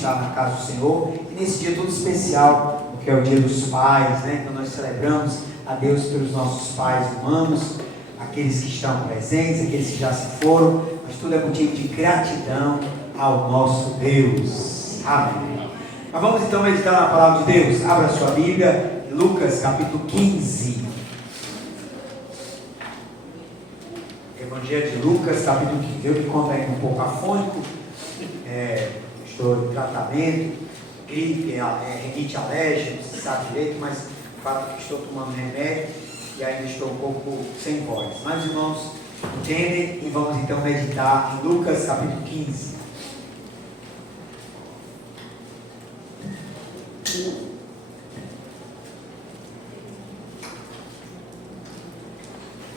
estar na casa do Senhor, e nesse dia todo especial, porque é o dia dos pais, né? Então nós celebramos a Deus pelos nossos pais humanos, aqueles que estão presentes, aqueles que já se foram, mas tudo é motivo de gratidão ao nosso Deus. Amém. Mas vamos então meditar na palavra de Deus. Abra sua Bíblia, Lucas capítulo 15. Evangelho de Lucas capítulo 15. Eu que conto aí um pouco afônico, estou em tratamento, gripe, rinite alérgica, não se sabe direito, mas falo que estou tomando remédio e ainda estou um pouco sem voz. Mas irmãos, entendem e vamos então meditar em Lucas capítulo 15.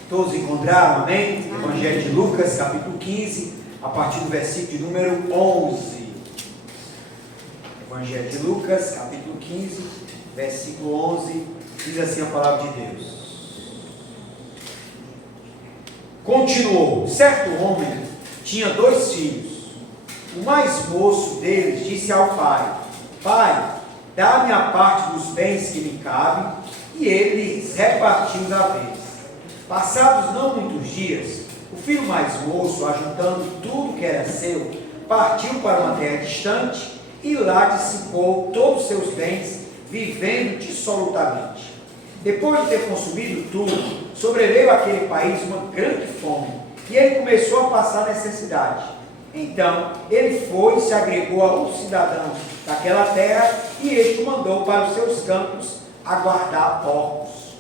Todos encontraram, amém? Evangelho de Lucas, capítulo 15, a partir do versículo de número 11. Evangelho de Lucas, capítulo 15, versículo 11, diz assim a palavra de Deus. Continuou: certo homem tinha 2 filhos. O mais moço deles disse ao pai: Pai, dá-me a parte dos bens que me cabem, e ele lhes repartiu da vez. Passados não muitos dias, o filho mais moço, ajuntando tudo que era seu, partiu para uma terra distante e lá dissipou todos os seus bens, vivendo dissolutamente. Depois de ter consumido tudo, sobreveio àquele país uma grande fome, e ele começou a passar necessidade. Então ele foi e se agregou a um cidadão daquela terra, e este o mandou para os seus campos a guardar porcos.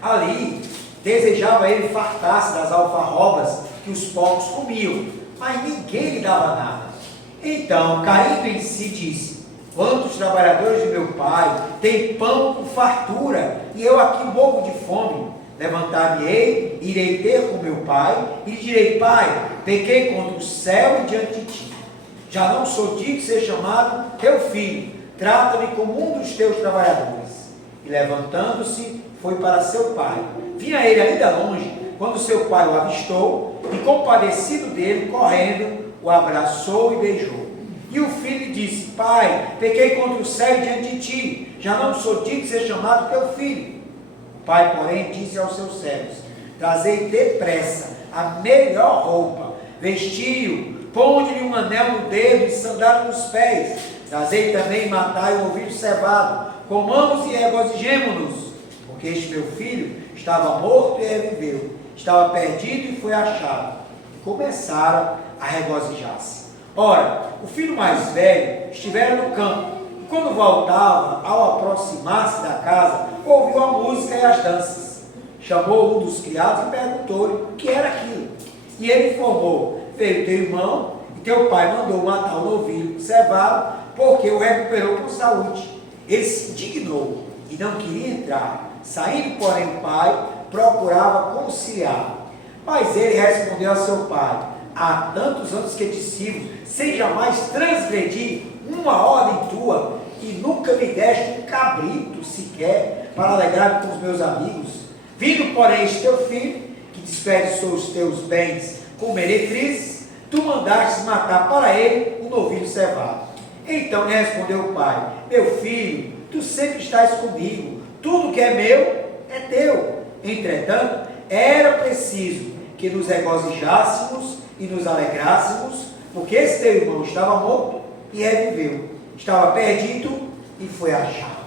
Ali desejava ele fartar-se das alfarrobas que os porcos comiam, mas ninguém lhe dava nada. Então, caindo em si, disse: quantos trabalhadores de meu pai têm pão com fartura, e eu aqui morro de fome? Levantar-me-ei, irei ter com meu pai, e lhe direi: Pai, pequei contra o céu e diante de ti. Já não sou digno de ser chamado teu filho, trata-me como um dos teus trabalhadores. E levantando-se, foi para seu pai. Vinha ele ainda longe, quando seu pai o avistou, e compadecido dele, correndo, o abraçou e beijou. E o filho lhe disse: Pai, pequei contra o céu e diante de ti, já não sou digno de ser chamado teu filho. O pai, porém, disse aos seus servos: Trazei depressa a melhor roupa, vestiu, ponde-lhe um anel no dedo e sandália nos pés. Trazei também e matai um novilho cevado, comamos e regozijemo-nos, porque este meu filho estava morto e reviveu, estava perdido e foi achado. E começaram a regozijar-se. Ora, o filho mais velho estivera no campo, e quando voltava, ao aproximar-se da casa, ouviu a música e as danças. Chamou um dos criados e perguntou-lhe o que era aquilo. E ele informou: veio teu irmão, e teu pai mandou matar o novilho cevado, porque o recuperou com saúde. Ele se indignou e não queria entrar. Saindo, porém, o pai procurava conciliar. Mas ele respondeu a seu pai: há tantos anos que te sirvo, sem jamais transgredir uma ordem tua, e nunca me deste um cabrito sequer para alegrar-me com os meus amigos. Vindo, porém, este teu filho, que desperdiçou os teus bens com meretrizes, tu mandaste matar para ele um novilho cevado. Então lhe respondeu o pai: meu filho, tu sempre estás comigo, tudo que é meu é teu. Entretanto, era preciso que nos regozijássemos e nos alegrássemos, porque esse teu irmão estava morto e reviveu, estava perdido e foi achado.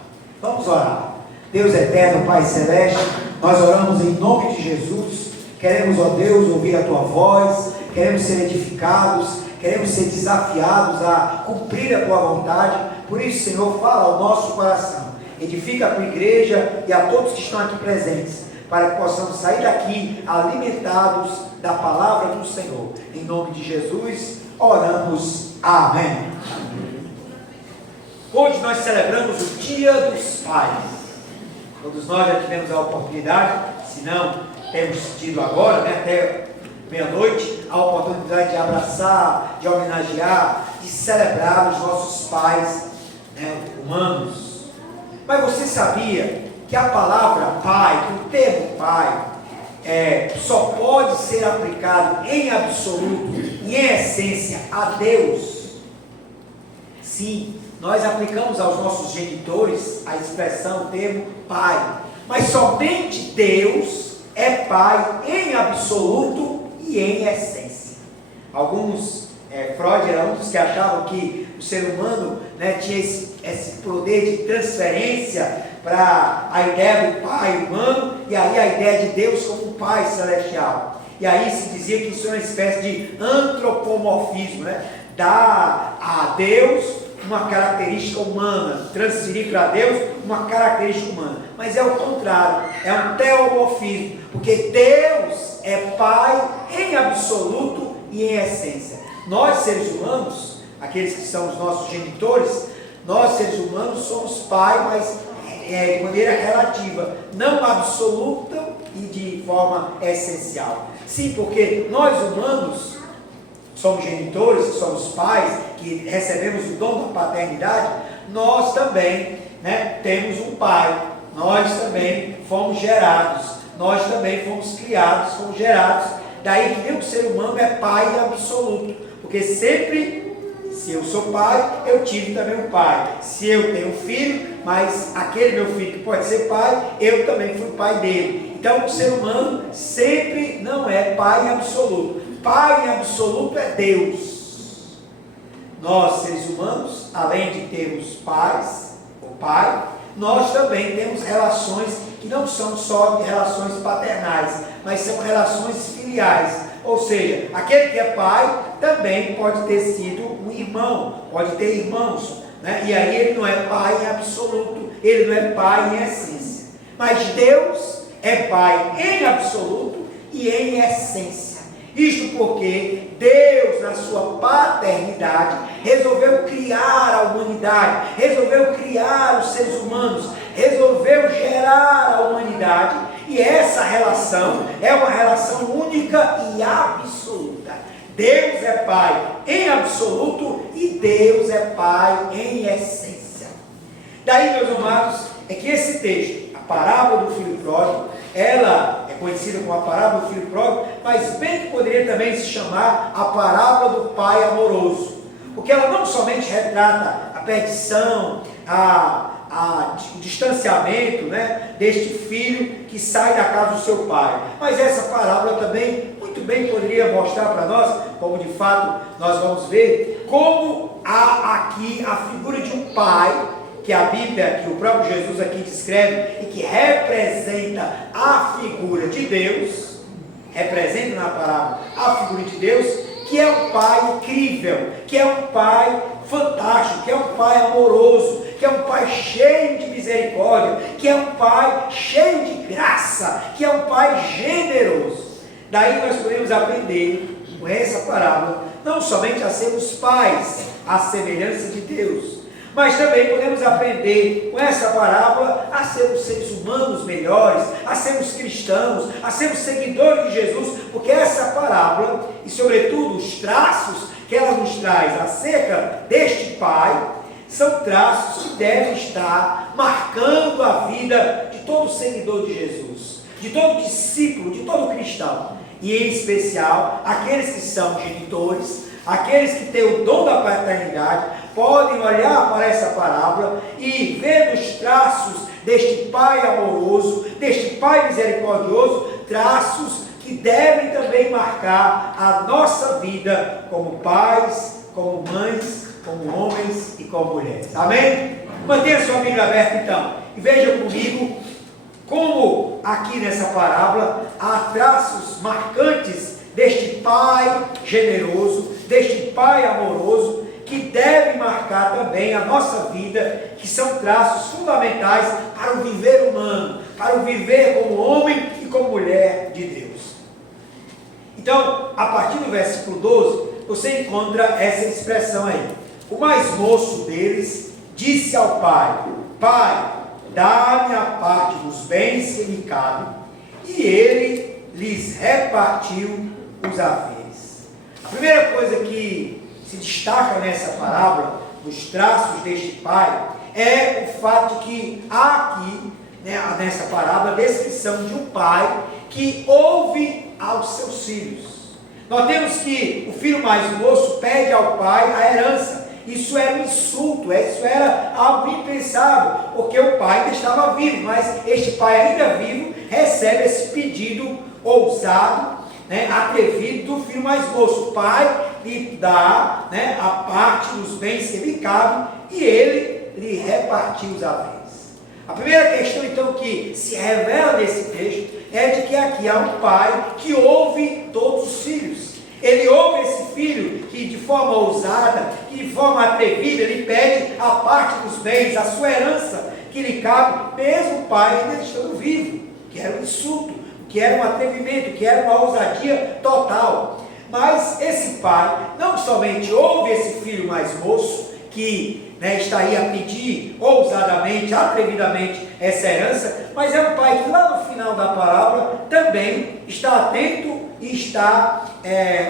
Vamos orar. Deus eterno, Pai celeste, nós oramos em nome de Jesus. Queremos, ó Deus, ouvir a tua voz, queremos ser edificados, queremos ser desafiados a cumprir a tua vontade. Por isso, Senhor, fala ao nosso coração, edifica a tua igreja e a todos que estão aqui presentes, para que possamos sair daqui alimentados da palavra do Senhor. Em nome de Jesus, oramos. Amém. Hoje nós celebramos o Dia dos Pais. Todos nós já tivemos a oportunidade, se não temos tido agora, até meia-noite, a oportunidade de abraçar, de homenagear, de celebrar os nossos pais, humanos. Mas você sabia que a palavra pai, que o termo pai, só pode ser aplicado em absoluto e em essência a Deus? Sim, nós aplicamos aos nossos genitores a expressão, o termo pai, mas somente Deus é pai em absoluto e em essência. Freud era um dos que achavam que o ser humano, né, tinha esse poder de transferência para a ideia do pai humano, e aí a ideia de Deus como um pai celestial. E aí se dizia que isso é uma espécie de antropomorfismo, né? Dar a Deus uma característica humana, transferir para Deus uma característica humana. Mas é o contrário, é um teomorfismo, porque Deus é pai em absoluto e em essência. Nós, seres humanos, aqueles que são os nossos genitores, nós, seres humanos, somos pai, mas de maneira relativa, não absoluta e de forma essencial. Sim, porque nós humanos somos genitores, somos pais, que recebemos o dom da paternidade, nós também, né, temos um pai, nós também fomos gerados, nós também fomos criados, fomos gerados. Daí que nenhum ser humano é pai absoluto, porque sempre, se eu sou pai, eu tive também um pai. Se eu tenho um filho, mas aquele meu filho que pode ser pai, eu também fui pai dele. Então o ser humano sempre não é pai absoluto. Pai absoluto é Deus. Nós, seres humanos, além de termos pais, ou pai, nós também temos relações que não são só de relações paternais, mas são relações filiais. Ou seja, aquele que é pai também pode ter sido um irmão, pode ter irmãos, né? E aí ele não é pai em absoluto, ele não é pai em essência. Mas Deus é pai em absoluto e em essência. Isto porque Deus, na sua paternidade, resolveu criar a humanidade, resolveu criar os seres humanos, resolveu gerar a humanidade, e essa relação é uma relação única e absoluta. Deus é Pai em absoluto e Deus é Pai em essência. Daí, meus amados, é que esse texto, a parábola do filho pródigo, ela é conhecida como a parábola do filho pródigo, mas bem que poderia também se chamar a parábola do pai amoroso, porque ela não somente retrata a perdição, o distanciamento, né, deste filho que sai da casa do seu pai, mas essa parábola também muito bem poderia mostrar para nós, como de fato nós vamos ver, como há aqui a figura de um pai, que a Bíblia, que o próprio Jesus aqui descreve, e que representa a figura de Deus, representa na parábola a figura de Deus, que é um pai incrível, que é um pai fantástico, que é um pai amoroso, que é um pai cheio de misericórdia, que é um pai cheio de graça, que é um pai generoso. Daí nós podemos aprender com essa parábola, não somente a sermos pais, à semelhança de Deus, mas também podemos aprender com essa parábola a sermos seres humanos melhores, a sermos cristãos, a sermos seguidores de Jesus, porque essa parábola, e sobretudo os traços que ela nos traz acerca deste Pai, são traços que devem estar marcando a vida de todo seguidor de Jesus, de todo discípulo, de todo cristão, e em especial aqueles que são genitores, aqueles que têm o dom da paternidade, podem olhar para essa parábola e ver nos traços deste Pai amoroso, deste Pai misericordioso, traços que devem também marcar a nossa vida como pais, como mães, como homens e como mulheres. Amém? Mantenha sua Bíblia aberta então e veja comigo como aqui nessa parábola há traços marcantes deste Pai generoso, deste Pai amoroso, que deve marcar também a nossa vida, que são traços fundamentais para o viver humano, para o viver como homem e como mulher de Deus. Então, a partir do versículo 12, você encontra essa expressão aí. O mais moço deles disse ao pai: Pai, dá-me a parte dos bens que me cabem. E ele lhes repartiu os haveres. A primeira coisa que se destaca nessa parábola, nos traços deste pai, é o fato de que há aqui, nessa parábola, a descrição de um pai que ouve aos seus filhos. Nós temos que o filho mais moço pede ao pai a herança, Isso era um insulto, isso era algo impensável, porque o pai ainda estava vivo, mas este pai ainda vivo recebe esse pedido ousado, atrevido do filho mais moço. O pai lhe dá a parte dos bens que lhe cabem e ele lhe repartiu os haveres. A primeira questão, então, que se revela nesse texto é de que aqui há um pai que ouve todos os filhos. Ele ouve esse filho que de forma ousada, que de forma atrevida, ele pede a parte dos bens, a sua herança que lhe cabe, mesmo o pai ainda estando vivo, que era um insulto, que era um atrevimento, que era uma ousadia total. Mas esse pai não somente ouve esse filho mais moço, que está aí a pedir ousadamente, atrevidamente essa herança, mas é um pai que lá no final da parábola também está atento e está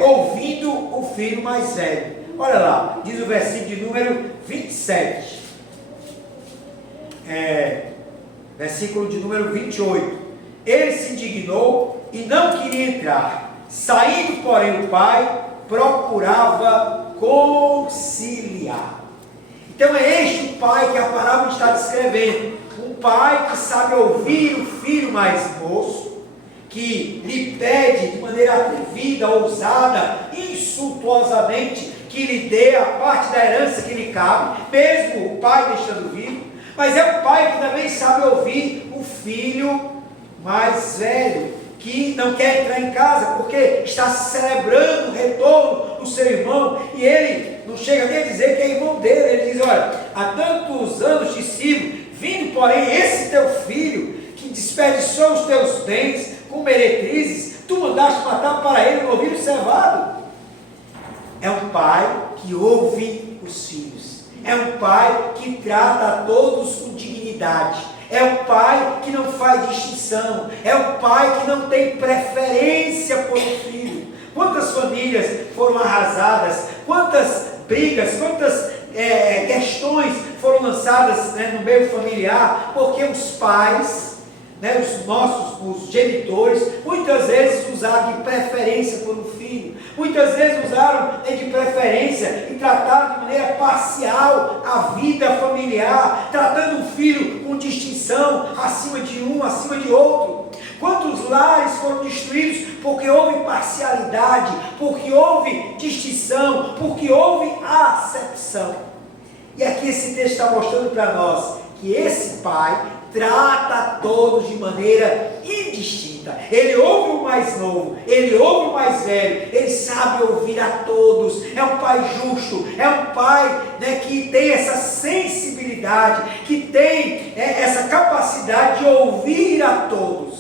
ouvindo o filho mais velho. Olha lá, diz o versículo de número 27, versículo de número 28. Ele se indignou e não queria entrar. Saindo, porém, o pai procurava conciliar. Então é este o pai que a parábola está descrevendo. Um pai que sabe ouvir o filho mais moço, que lhe pede de maneira atrevida, ousada, insultuosamente, que lhe dê a parte da herança que lhe cabe, mesmo o pai deixando vivo. Mas é um pai que também sabe ouvir o filho mais velho, que não quer entrar em casa porque está celebrando o retorno do seu irmão, e ele não chega nem a dizer que é irmão dele. Ele diz: olha, há tantos anos te sirvo, vindo porém esse teu filho, que desperdiçou os teus bens com meretrizes, tu mandaste matar para ele no novilho cevado. É um pai que ouve os filhos, é um pai que trata a todos com dignidade, é um pai que não faz distinção, é um pai que não tem preferência por um filho. Quantas famílias foram arrasadas, quantas brigas, quantas questões foram lançadas no meio familiar, porque os pais, os genitores, muitas vezes usaram de preferência por um filho, muitas vezes usaram de preferência e trataram de maneira parcial a vida familiar, tratando um filho com distinção, acima de um, acima de outro. Quantos lares foram destruídos porque houve parcialidade, porque houve distinção, porque houve acepção. E aqui esse texto está mostrando para nós que esse pai trata a todos de maneira indistinta. Ele ouve o mais novo, ele ouve o mais velho, ele sabe ouvir a todos. É um pai justo, é um pai que tem essa sensibilidade, que tem essa capacidade de ouvir a todos.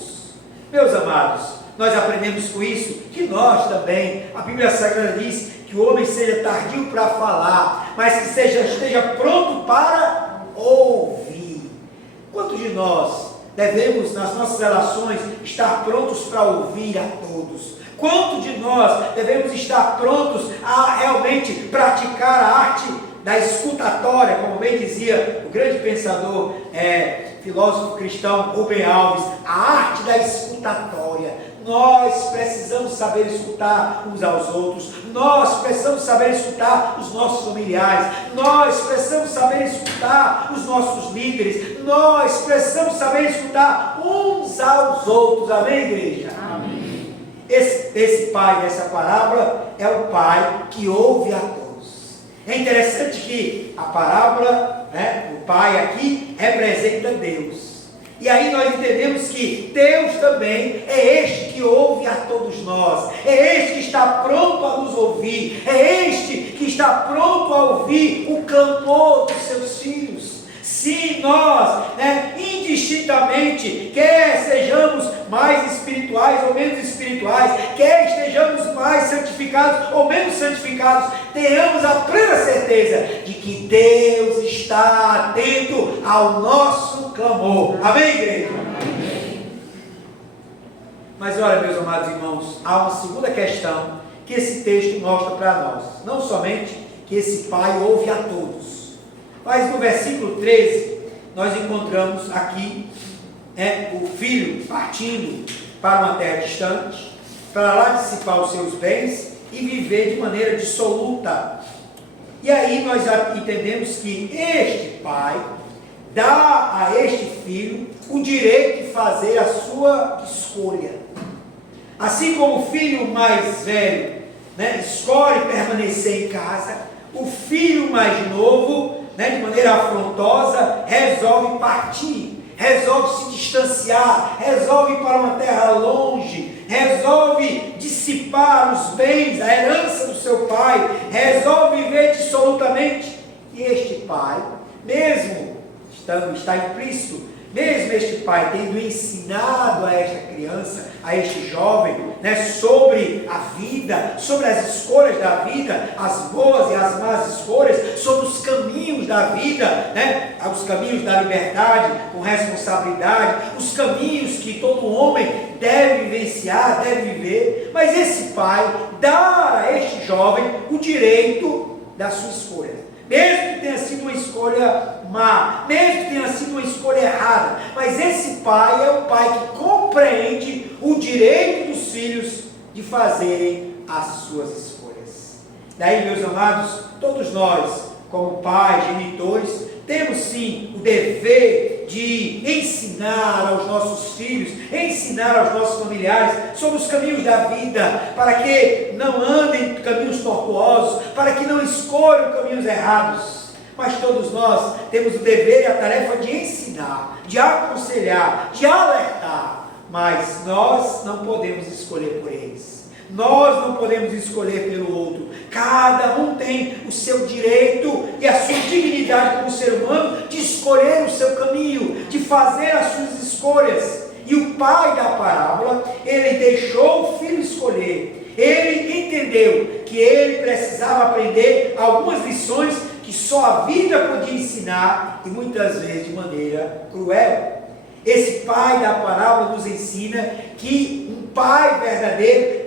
Meus amados, nós aprendemos com isso que nós também, a Bíblia Sagrada diz que o homem seja tardio para falar, mas que esteja pronto para ouvir. Quantos de nós devemos, nas nossas relações, estar prontos para ouvir a todos? Quantos de nós devemos estar prontos a realmente praticar a arte da escutatória, como bem dizia o grande pensador, filósofo cristão Rubem Alves, a arte da escutatória. Nós precisamos saber escutar uns aos outros, nós precisamos saber escutar os nossos familiares, nós precisamos saber escutar os nossos líderes, nós precisamos saber escutar uns aos outros. Amém, igreja? Amém. Esse pai dessa parábola é o pai que ouve a todos. É interessante que a parábola, o pai aqui representa Deus. E aí nós entendemos que Deus também é este que ouve a todos nós, é este que está pronto a nos ouvir, é este que está pronto a ouvir o clamor dos seus filhos. Se nós, indistintamente, quer sejamos mais espirituais ou menos espirituais, quer estejamos mais santificados ou menos santificados, tenhamos a plena certeza de que Deus está atento ao nosso clamor. Amém, igreja? Amém. Mas olha, meus amados irmãos, há uma segunda questão que esse texto mostra para nós. Não somente que esse pai ouve a todos, mas no versículo 13, nós encontramos aqui o filho partindo para uma terra distante, para lá dissipar os seus bens e viver de maneira dissoluta. E aí nós entendemos que este pai dá a este filho o direito de fazer a sua escolha. Assim como o filho mais velho, né, escolhe permanecer em casa, o filho mais novo, né, de maneira afrontosa, resolve partir, resolve se distanciar, resolve ir para uma terra longe, resolve dissipar os bens, a herança do seu pai, resolve viver dissolutamente. E este pai, mesmo está implícito, mesmo este pai tendo ensinado a esta criança, a este jovem, né, sobre a vida, sobre as escolhas da vida, as boas e as más escolhas, sobre os caminhos da vida, né, os caminhos da liberdade, com responsabilidade, os caminhos que todo homem deve vivenciar, deve viver, mas esse pai dá a este jovem o direito da sua escolha. Mesmo que tenha sido uma escolha má, mesmo que tenha sido uma escolha errada, mas esse pai é um pai que compreende o direito dos filhos de fazerem as suas escolhas. Daí, meus amados, todos nós, como pais, genitores, temos sim o dever de ensinar aos nossos filhos, ensinar aos nossos familiares sobre os caminhos da vida, para que não andem em caminhos tortuosos, para que não escolham caminhos errados. Mas todos nós temos o dever e a tarefa de ensinar, de aconselhar, de alertar, mas nós não podemos escolher por eles. Nós não podemos escolher pelo outro. Cada um tem o seu direito e a sua dignidade como ser humano de escolher o seu caminho, de fazer as suas escolhas. E o pai da parábola, ele deixou o filho escolher. Ele entendeu que ele precisava aprender algumas lições que só a vida podia ensinar, e muitas vezes de maneira cruel. Esse pai da parábola nos ensina que um pai verdadeiro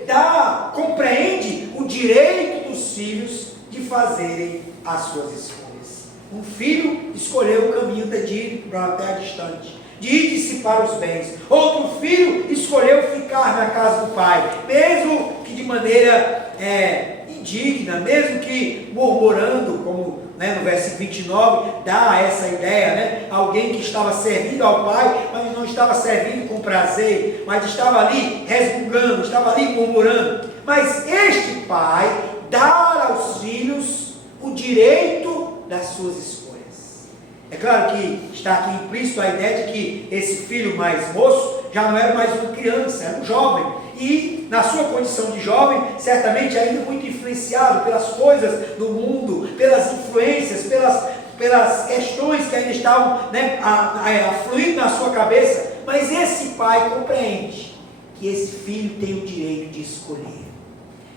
compreende o direito dos filhos de fazerem as suas escolhas. Um filho escolheu o caminho de ir para uma terra distante, de ir dissipar os bens. Outro filho escolheu ficar na casa do pai, mesmo que de maneira indigna, mesmo que murmurando, como no versículo 29 dá essa ideia, né? Alguém que estava servindo ao pai, mas não estava servindo com prazer, mas estava ali resmungando, estava ali murmurando. Mas este pai dá aos filhos o direito das suas escolhas. É claro que está aqui implícito a ideia de que esse filho mais moço já não era mais uma criança, era um jovem. E na sua condição de jovem, certamente ainda muito influenciado pelas coisas do mundo, pelas influências, pelas questões que ainda estavam, né, afluindo na sua cabeça. Mas esse pai compreende que esse filho tem o direito de escolher.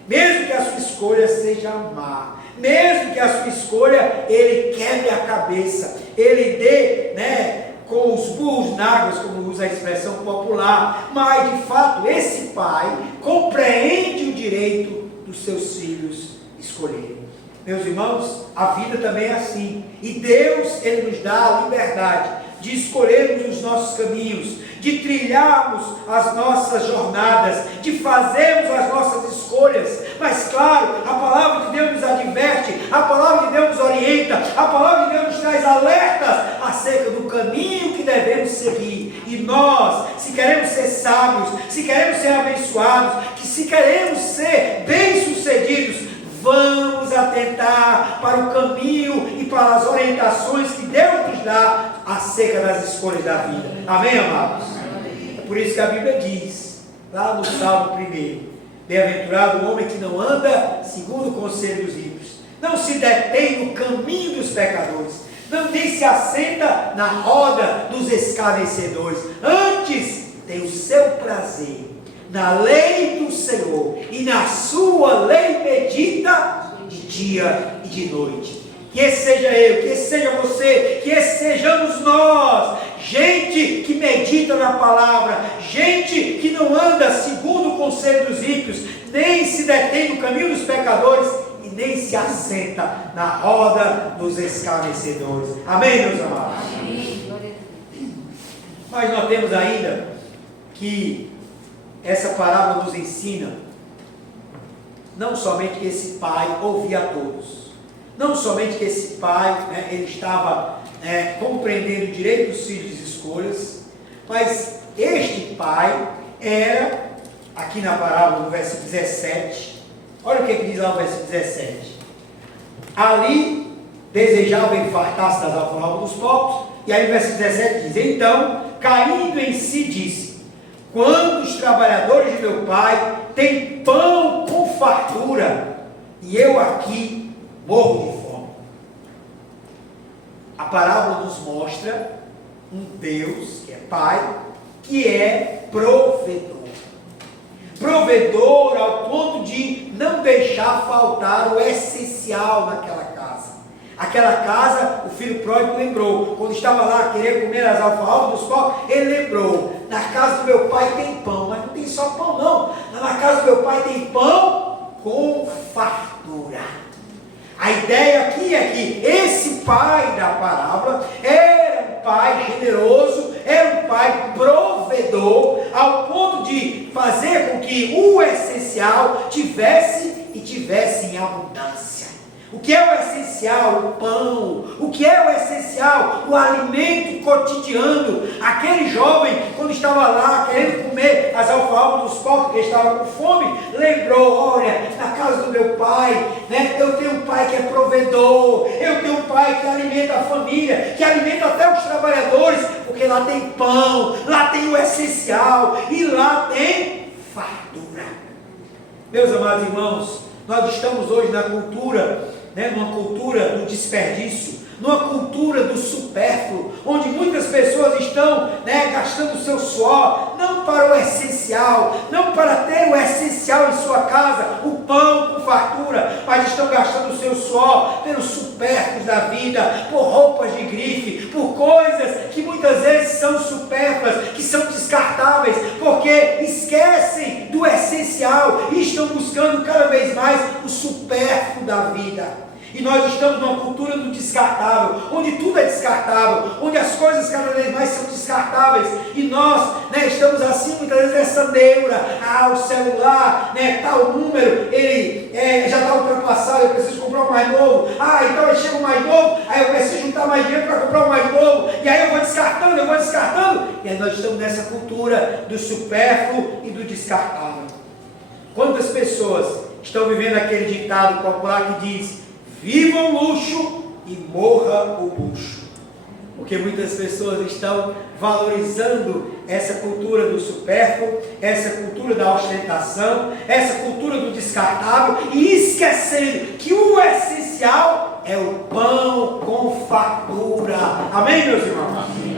Mesmo que a sua escolha seja má, mesmo que a sua escolha ele quebre a cabeça, ele dê, né, com os burros na água, como usa a expressão popular, mas de fato esse pai compreende o direito dos seus filhos escolherem. Meus irmãos, a vida também é assim, e Deus, ele nos dá a liberdade de escolhermos os nossos caminhos, de trilharmos as nossas jornadas, de fazermos as nossas escolhas. Mas claro, a palavra de Deus nos adverte, a palavra de Deus nos orienta, a palavra de Deus nos traz alertas acerca do caminho que devemos seguir. E nós, se queremos ser sábios, se queremos ser abençoados, se queremos ser bem-sucedidos, vamos atentar para o caminho e para as orientações que Deus nos dá acerca das escolhas da vida. Amém, amados? É por isso que a Bíblia diz, lá no Salmo 1, bem-aventurado o homem que não anda segundo o conselho dos ímpios, não se detém no caminho dos pecadores, nem se assenta na roda dos escarnecedores, antes tem o seu prazer na lei do Senhor, e na sua lei medita de dia e de noite. Que esse seja eu, que esse seja você, que esse sejamos nós, gente que medita na palavra, gente que não anda segundo o conselho dos ímpios, nem se detém no caminho dos pecadores, e nem se assenta na roda dos escarnecedores. Amém, meus amados? Amém. Mas nós temos ainda que essa parábola nos ensina não somente que esse pai ouvia a todos, Não somente que esse pai, né, ele estava compreendendo o direito dos filhos de escolhas, mas este pai era, aqui na parábola, no verso 17, olha o que diz lá no verso 17. Ali desejava ele fartar-se das alfarrobas dos povos, e aí no verso 17 diz: então, caindo em si, disse: quando os trabalhadores de meu pai têm pão com fartura, e eu aqui morro de fome. A parábola nos mostra um Deus, que é Pai, que é provedor. Provedor ao ponto de não deixar faltar o essencial naquela casa. Aquela casa, o filho pródigo lembrou, quando estava lá querendo comer as alfarrobas dos povos, ele lembrou: na casa do meu pai tem pão, mas não tem só pão não, na casa do meu pai tem pão com fartura. A ideia aqui é que esse pai da parábola era um pai generoso, era um pai provedor, ao ponto de fazer com que o essencial tivesse em abundância. O que é o essencial? O pão. O que é o essencial? O alimento cotidiano. Aquele jovem, quando estava lá querendo comer as alfarrobas dos povos, porque estava com fome, lembrou: olha, na casa do meu pai, né, eu tenho um pai que é provedor, eu tenho um pai que alimenta a família, que alimenta até os trabalhadores, porque lá tem pão, lá tem o essencial, e lá tem fartura. Meus amados irmãos, nós estamos hoje na cultura, numa cultura do desperdício, numa cultura do supérfluo, onde muitas pessoas estão gastando o seu suor, não para o essencial, não para ter o essencial em sua casa, o pão com fartura, mas estão gastando o seu suor pelos supérfluos da vida, por roupas de grife, por coisas que muitas vezes são supérfluas, que são descartáveis, porque esquecem do essencial e estão buscando cada vez mais o supérfluo da vida. E nós estamos numa cultura do descartável, onde tudo é descartável, onde as coisas cada vez mais são descartáveis, e nós estamos assim muitas vezes nessa neura: o celular, tal número, ele já está ultrapassado, eu preciso comprar um mais novo, então aí chega um mais novo, aí eu preciso juntar mais dinheiro para comprar um mais novo, e aí eu vou descartando, e aí nós estamos nessa cultura do supérfluo e do descartável. Quantas pessoas estão vivendo aquele ditado popular que diz: viva o luxo e morra o bucho? Porque muitas pessoas estão valorizando essa cultura do supérfluo, essa cultura da ostentação, essa cultura do descartável, e esquecendo que o essencial é o pão com fartura. Amém, meus irmãos? Amém.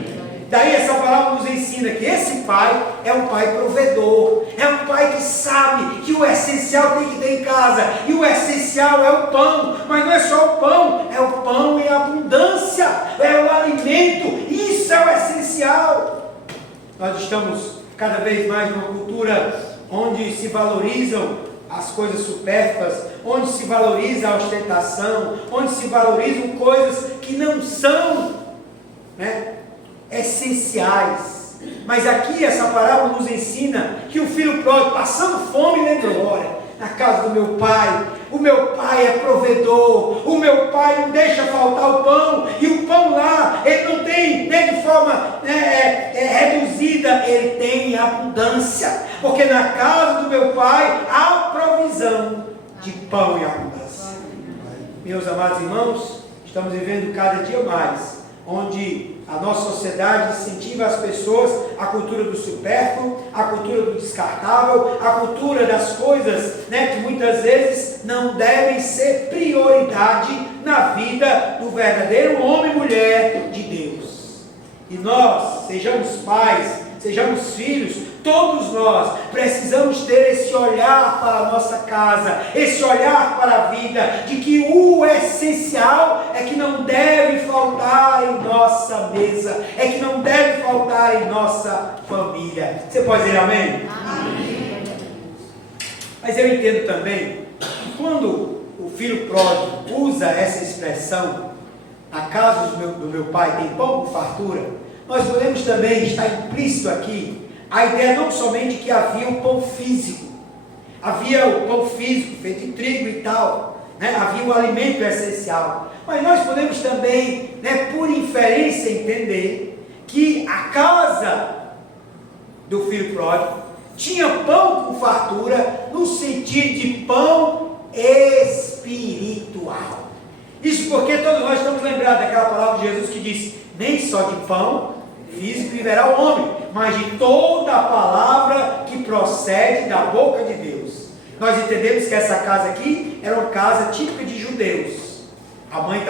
Daí essa palavra nos ensina que esse pai é um pai provedor, é um pai que sabe que o essencial tem que ter em casa, e o essencial é o pão, mas não é só o pão, é o pão em abundância, é o alimento, isso é o essencial. Nós estamos cada vez mais numa cultura onde se valorizam as coisas supérfluas, onde se valoriza a ostentação, onde se valorizam coisas que não são essenciais. Mas aqui essa parábola nos ensina que o filho pródigo, passando fome, lembrou: olha, na casa do meu pai, o meu pai é provedor, o meu pai não deixa faltar o pão, e o pão lá, ele não tem nem de forma reduzida, ele tem em abundância, porque na casa do meu pai há provisão de pão em abundância. Meus amados irmãos, estamos vivendo cada dia mais onde a nossa sociedade incentiva as pessoas a cultura do supérfluo, a cultura do descartável, a cultura das coisas que muitas vezes não devem ser prioridade na vida do verdadeiro homem e mulher de Deus. E nós, sejamos pais, sejamos filhos, todos nós precisamos ter esse olhar para a nossa casa, esse olhar para a vida, de que o essencial é que não deve faltar em nossa mesa, é que não deve faltar em nossa família. Você pode dizer amém? Amém. Mas eu entendo também que quando o filho pródigo usa essa expressão, a casa do meu pai tem pão com fartura, nós podemos também estar implícito aqui a ideia não somente que havia o pão físico, havia o pão físico feito de trigo e tal, né, havia um alimento essencial. Mas nós podemos também, né, por inferência, entender que a casa do filho pródigo tinha pão com fartura, no sentido de pão espiritual. Isso porque todos nós estamos lembrados daquela palavra de Jesus que diz: nem só de pão físico viverá o homem, mas de toda a palavra que procede da boca de Deus. Nós entendemos que essa casa aqui era uma casa típica de judeus. A mãe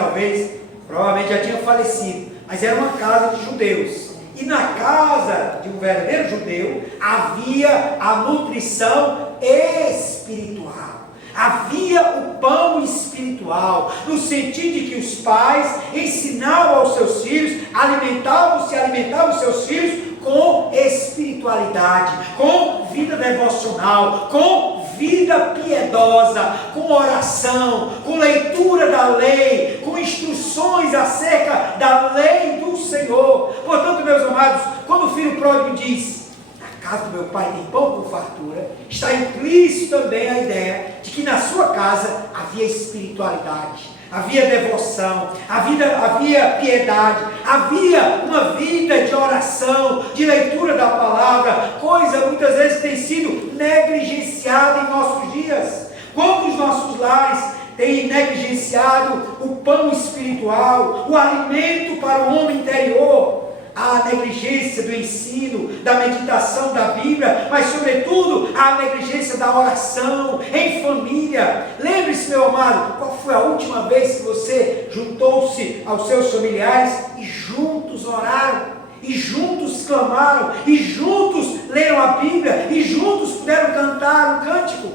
provavelmente já tinha falecido, mas era uma casa de judeus. E na casa de um verdadeiro judeu havia a nutrição espiritual. Havia o pão espiritual, no sentido de que os pais ensinavam aos seus filhos, alimentavam os seus filhos com espiritualidade, com vida devocional, com vida piedosa, com oração, com leitura da lei, com instruções acerca da lei do Senhor. Portanto, meus amados, quando o filho pródigo diz: na casa do meu pai tem pão com fartura, está implícito também a ideia de que na sua casa havia espiritualidade, havia devoção, havia piedade, havia uma vida de oração, de leitura da palavra, coisa muitas vezes tem sido negligenciada em nossos dias. Como os nossos lares têm negligenciado o pão espiritual, o alimento para o homem interior, a negligência do ensino, da meditação da Bíblia, mas sobretudo a negligência da oração em família. Lembre-se, meu amado, qual foi a última vez que você juntou-se aos seus familiares e juntos oraram, e juntos clamaram, e juntos leram a Bíblia, e juntos puderam cantar um cântico?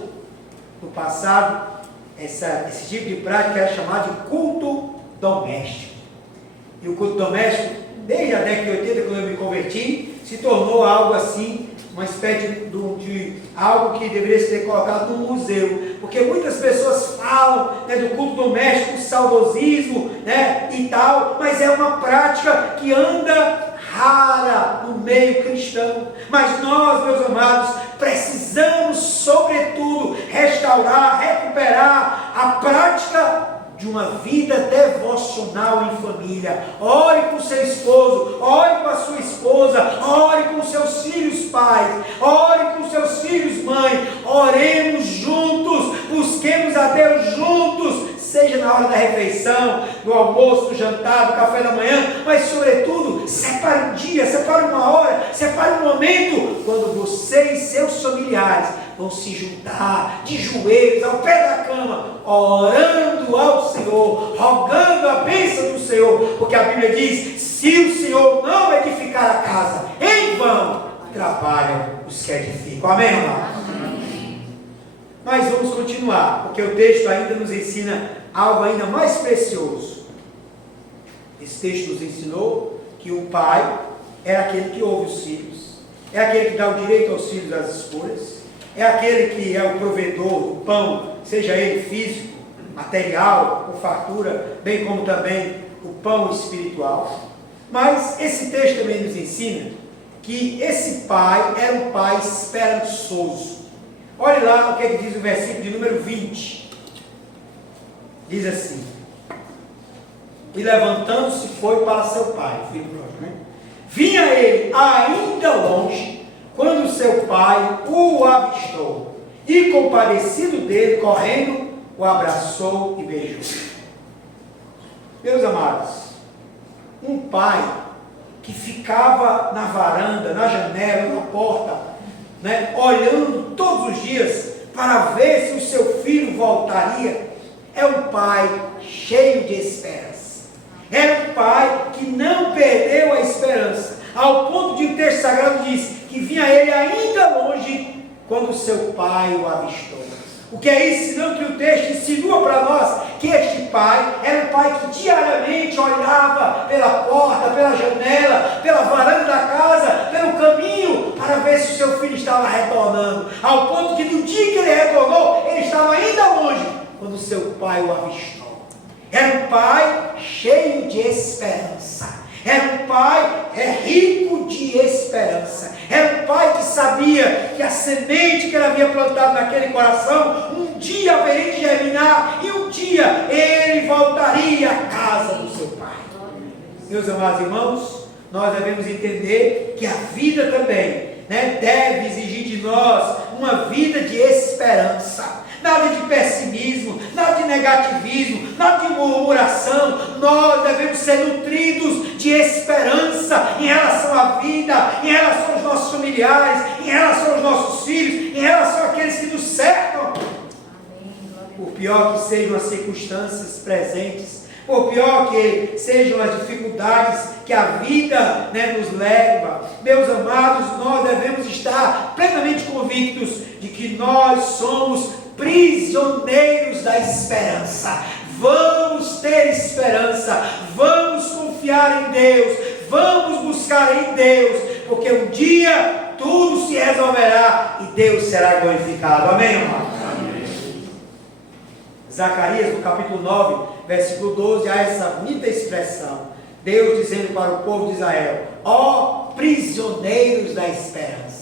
No passado, esse tipo de prática era chamado de culto doméstico. E o culto doméstico, desde a década de 80, quando eu me converti, se tornou algo assim, uma espécie de algo que deveria ser colocado no museu, porque muitas pessoas falam, né, do culto doméstico, saudosismo, né, e tal, mas é uma prática que anda rara no meio cristão. Mas nós, meus amados, precisamos sobretudo restaurar, recuperar a prática de uma vida devocional em família. Ore com seu esposo, ore com a sua esposa, ore com seus filhos pais, ore com seus filhos mãe, oremos juntos, busquemos a Deus juntos, seja na hora da refeição, do almoço, do jantar, do café da manhã, mas sobretudo, separe um dia, separe uma hora, separe um momento, quando você e seus familiares vão se juntar de joelhos ao pé da cama, orando ao Senhor, rogando a bênção do Senhor, porque a Bíblia diz: se o Senhor não edificar a casa, em vão trabalham os que edificam. Amém, amado? Mas vamos continuar, porque o texto ainda nos ensina algo ainda mais precioso. Esse texto nos ensinou que o pai é aquele que ouve os filhos, é aquele que dá o direito aos filhos das escolhas, é aquele que é o provedor do pão, seja ele físico, material, com fartura, bem como também o pão espiritual. Mas esse texto também nos ensina que esse pai era um pai esperançoso. Olhe lá o que é que diz o versículo de número 20. Diz assim: e levantando-se foi para seu pai, filho pródigo, né? Vinha ele ainda longe, quando seu pai o avistou, e compadecido dele, correndo, o abraçou e beijou. Meus amados, um pai que ficava na varanda, na janela, na porta, né, olhando todos os dias para ver se o seu filho voltaria, é um pai cheio de esperança. Era um pai que não perdeu a esperança, ao ponto de o texto sagrado diz que vinha ele ainda longe quando seu pai o avistou. O que é isso senão que o texto insinua para nós que este pai era um pai que diariamente olhava pela porta, pela janela, pela varanda da casa, pelo caminho, para ver se o seu filho estava retornando, ao ponto que no dia que ele retornou, ele estava ainda longe quando seu pai o avistou. Era um pai cheio de esperança. Era um pai rico de esperança. Era um pai que sabia que a semente que ele havia plantado naquele coração, um dia haveria de germinar, e um dia ele voltaria à casa do seu pai. Meus amados irmãos, nós devemos entender que a vida também, deve exigir de nós uma vida de esperança. Nada de pessimismo, nada de negativismo, nada de murmuração. Nós devemos ser nutridos de esperança em relação à vida, em relação aos nossos familiares, em relação aos nossos filhos, em relação àqueles que nos cercam. Por pior que sejam as circunstâncias presentes, por pior que sejam as dificuldades que a vida nos leva, meus amados, nós devemos estar plenamente convictos de que nós somos prisioneiros da esperança. Vamos ter esperança, vamos confiar em Deus, vamos buscar em Deus, porque um dia tudo se resolverá e Deus será glorificado. Amém, irmão? Zacarias, no capítulo 9, versículo 12, há essa bonita expressão. Deus dizendo para o povo de Israel: ó prisioneiros da esperança.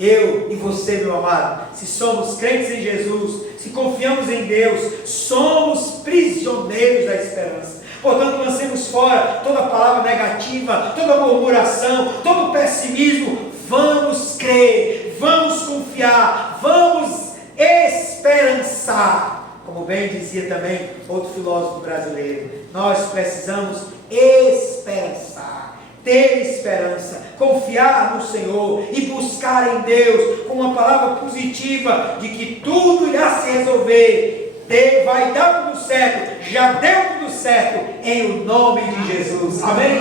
Eu e você, meu amado, se somos crentes em Jesus, se confiamos em Deus, somos prisioneiros da esperança. Portanto, lancemos fora toda palavra negativa, toda murmuração, todo pessimismo. Vamos crer, vamos confiar, vamos esperançar. Como bem dizia também outro filósofo brasileiro, nós precisamos esperançar, ter esperança, confiar no Senhor e buscar em Deus com uma palavra positiva de que tudo irá se resolver, vai dar tudo certo, já deu tudo certo, em o nome de Jesus. Amém?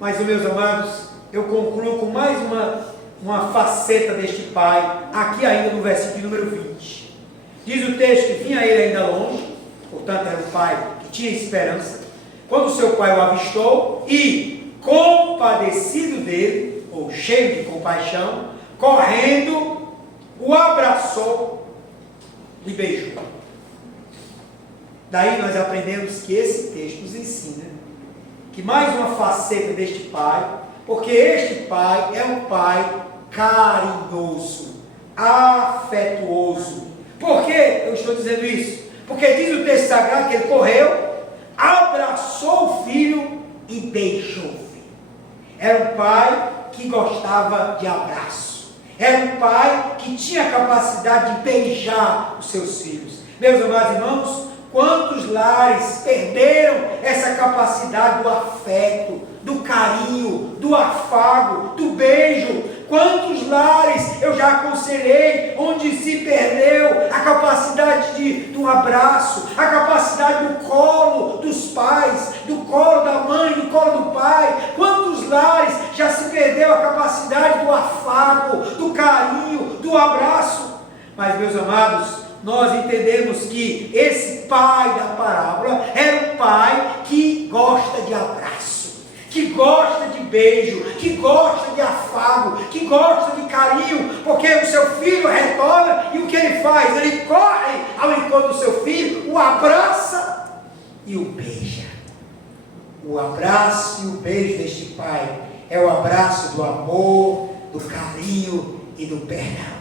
Mas, meus amados, eu concluo com mais uma faceta deste pai, aqui ainda no versículo número 20. Diz o texto que vinha ele ainda longe, portanto era um pai que tinha esperança, quando seu pai o avistou e, compadecido dele, ou cheio de compaixão, correndo, o abraçou e beijou. Daí nós aprendemos que esse texto nos ensina que mais uma faceta deste pai, porque este pai é um pai carinhoso, afetuoso. Por que eu estou dizendo isso? Porque diz o texto sagrado que ele correu, abraçou o filho e beijou o filho. Era um pai que gostava de abraço. Era um pai que tinha a capacidade de beijar os seus filhos. Meus amados irmãos, quantos lares perderam essa capacidade do afeto, do carinho, do afago, do beijo? Quantos lares eu já aconselhei onde se perdeu a capacidade do abraço, a capacidade do colo dos pais, do colo da mãe, do colo do pai? Quantos lares já se perdeu a capacidade do afago, do carinho, do abraço? Mas, meus amados, nós entendemos que esse pai da parábola era um pai que gosta de abraço, que gosta de beijo, que gosta de afago, que gosta de carinho, porque o seu filho retorna e o que ele faz? Ele corre ao encontro do seu filho, o abraça e o beija. O abraço e o beijo deste pai é o abraço do amor, do carinho e do perdão.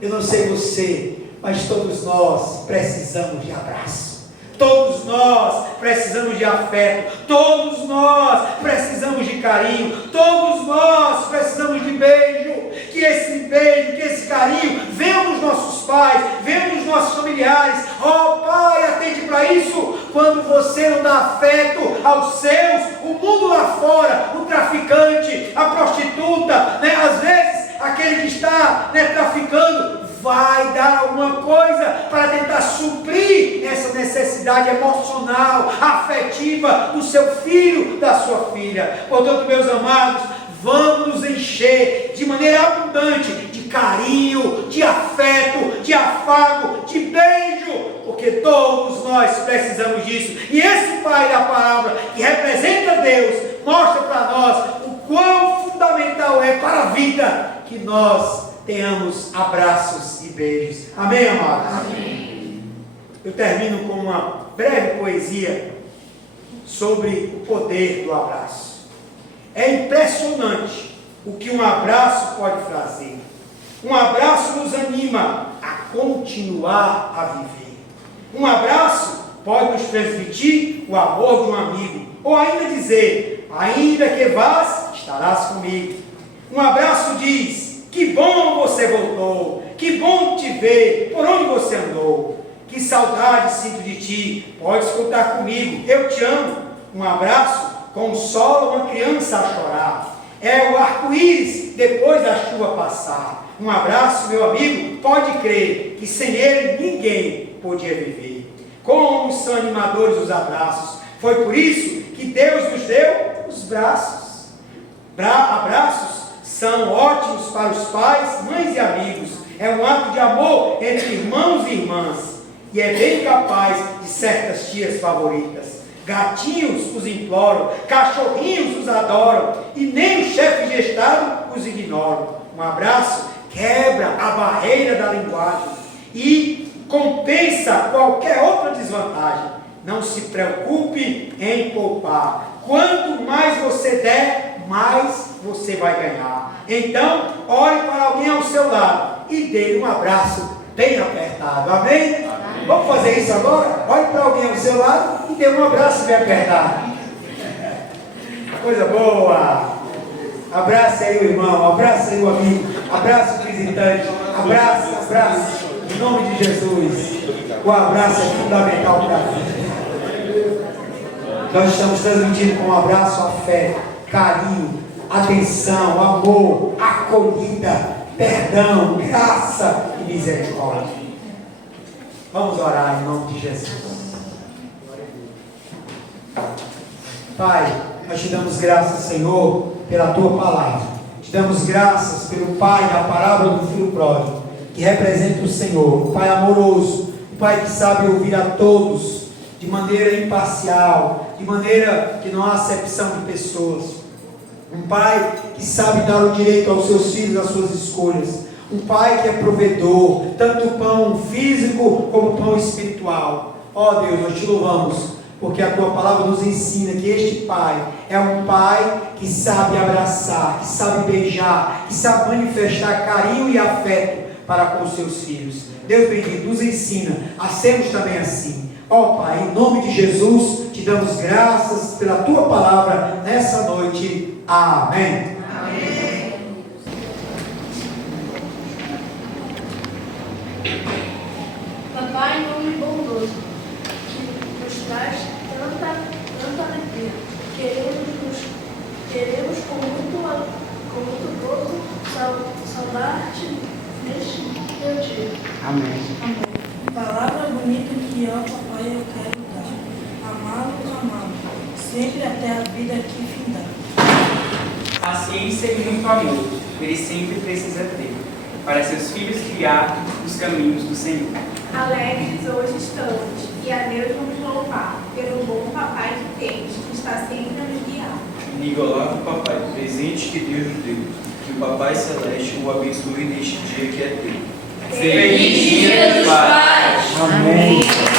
Eu não sei você, mas todos nós precisamos de abraço. Todos nós precisamos de afeto, todos nós precisamos de carinho, todos nós precisamos de beijo. Que esse beijo, que esse carinho venha dos nossos pais, venha dos nossos familiares. Oh pai, atende para isso. Quando você não dá afeto aos seus, o mundo lá fora, o traficante, a prostituta, às vezes aquele que está traficando, vai dar alguma coisa para tentar suprir essa necessidade emocional, afetiva do seu filho, da sua filha. Portanto, meus amados, vamos nos encher de maneira abundante de carinho, de afeto, de afago, de beijo, porque todos nós precisamos disso. E esse pai da parábola, que representa Deus, mostra para nós o quão fundamental é para a vida que nós tenhamos abraços e beijos. Amém, amados? Amém. Eu termino com uma breve poesia sobre o poder do abraço. É impressionante o que um abraço pode fazer. Um abraço nos anima a continuar a viver. Um abraço pode nos transmitir o amor de um amigo, ou ainda dizer: ainda que vás, estarás comigo. Um abraço diz: que bom você voltou, que bom te ver, por onde você andou, que saudade sinto de ti, podes contar comigo, eu te amo. Um abraço consola uma criança a chorar, é o arco-íris depois da chuva passar. Um abraço, meu amigo, pode crer que sem ele ninguém podia viver. Como são animadores os abraços, foi por isso que Deus nos deu os braços. Abraços são ótimos para os pais, mães e amigos. É um ato de amor entre irmãos e irmãs. E é bem capaz de certas tias favoritas. Gatinhos os imploram, cachorrinhos os adoram, e nem os chefes de estado os ignoram. Um abraço quebra a barreira da linguagem e compensa qualquer outra desvantagem. Não se preocupe em poupar. Quanto mais você der, mais você vai ganhar. Então, olhe para alguém ao seu lado e dê um abraço bem apertado. Amém? Amém. Vamos fazer isso agora? Olhe para alguém ao seu lado e dê um abraço bem apertado. Coisa boa! Abraça aí o irmão, abraça aí o amigo, abraça o visitante, abraça, em nome de Jesus. O abraço é fundamental para a vida. Nós estamos transmitindo com um abraço afeto, carinho, atenção, amor, acolhida, perdão, graça e misericórdia. Vamos orar em nome de Jesus. Pai, nós te damos graças, Senhor, pela tua palavra. Te damos graças pelo Pai da parábola do filho pródigo, que representa o Senhor, o Pai amoroso, o Pai que sabe ouvir a todos de maneira imparcial, de maneira que não há acepção de pessoas. Um Pai que sabe dar o direito aos seus filhos, às suas escolhas. Um Pai que é provedor, tanto o pão físico como o pão espiritual. Ó Deus, nós te louvamos, porque a tua palavra nos ensina que este Pai é um Pai que sabe abraçar, que sabe beijar, que sabe manifestar carinho e afeto para com os seus filhos. Deus bendito, nos ensina a sermos também assim. Ó Pai, em nome de Jesus, te damos graças pela tua palavra nessa noite. Amém. Amém. Papai, nome bondoso, que nos traz tanta alegria. Queremos com muito gozo saudar-te neste teu dia. Amém. Palavra bonita que ao papai eu quero dar. Amá-lo, sempre até a vida que findar. Paciência e muito amor, ele sempre precisa ter, para seus filhos guiar nos caminhos do Senhor. Alegres hoje estamos, e a Deus vamos louvar, pelo bom papai que tens, que está sempre a nos guiar. Inigualável papai, presente que Deus nos deu, que o papai celeste o abençoe neste dia que é teu. Feliz Dia dos Pais! Amém.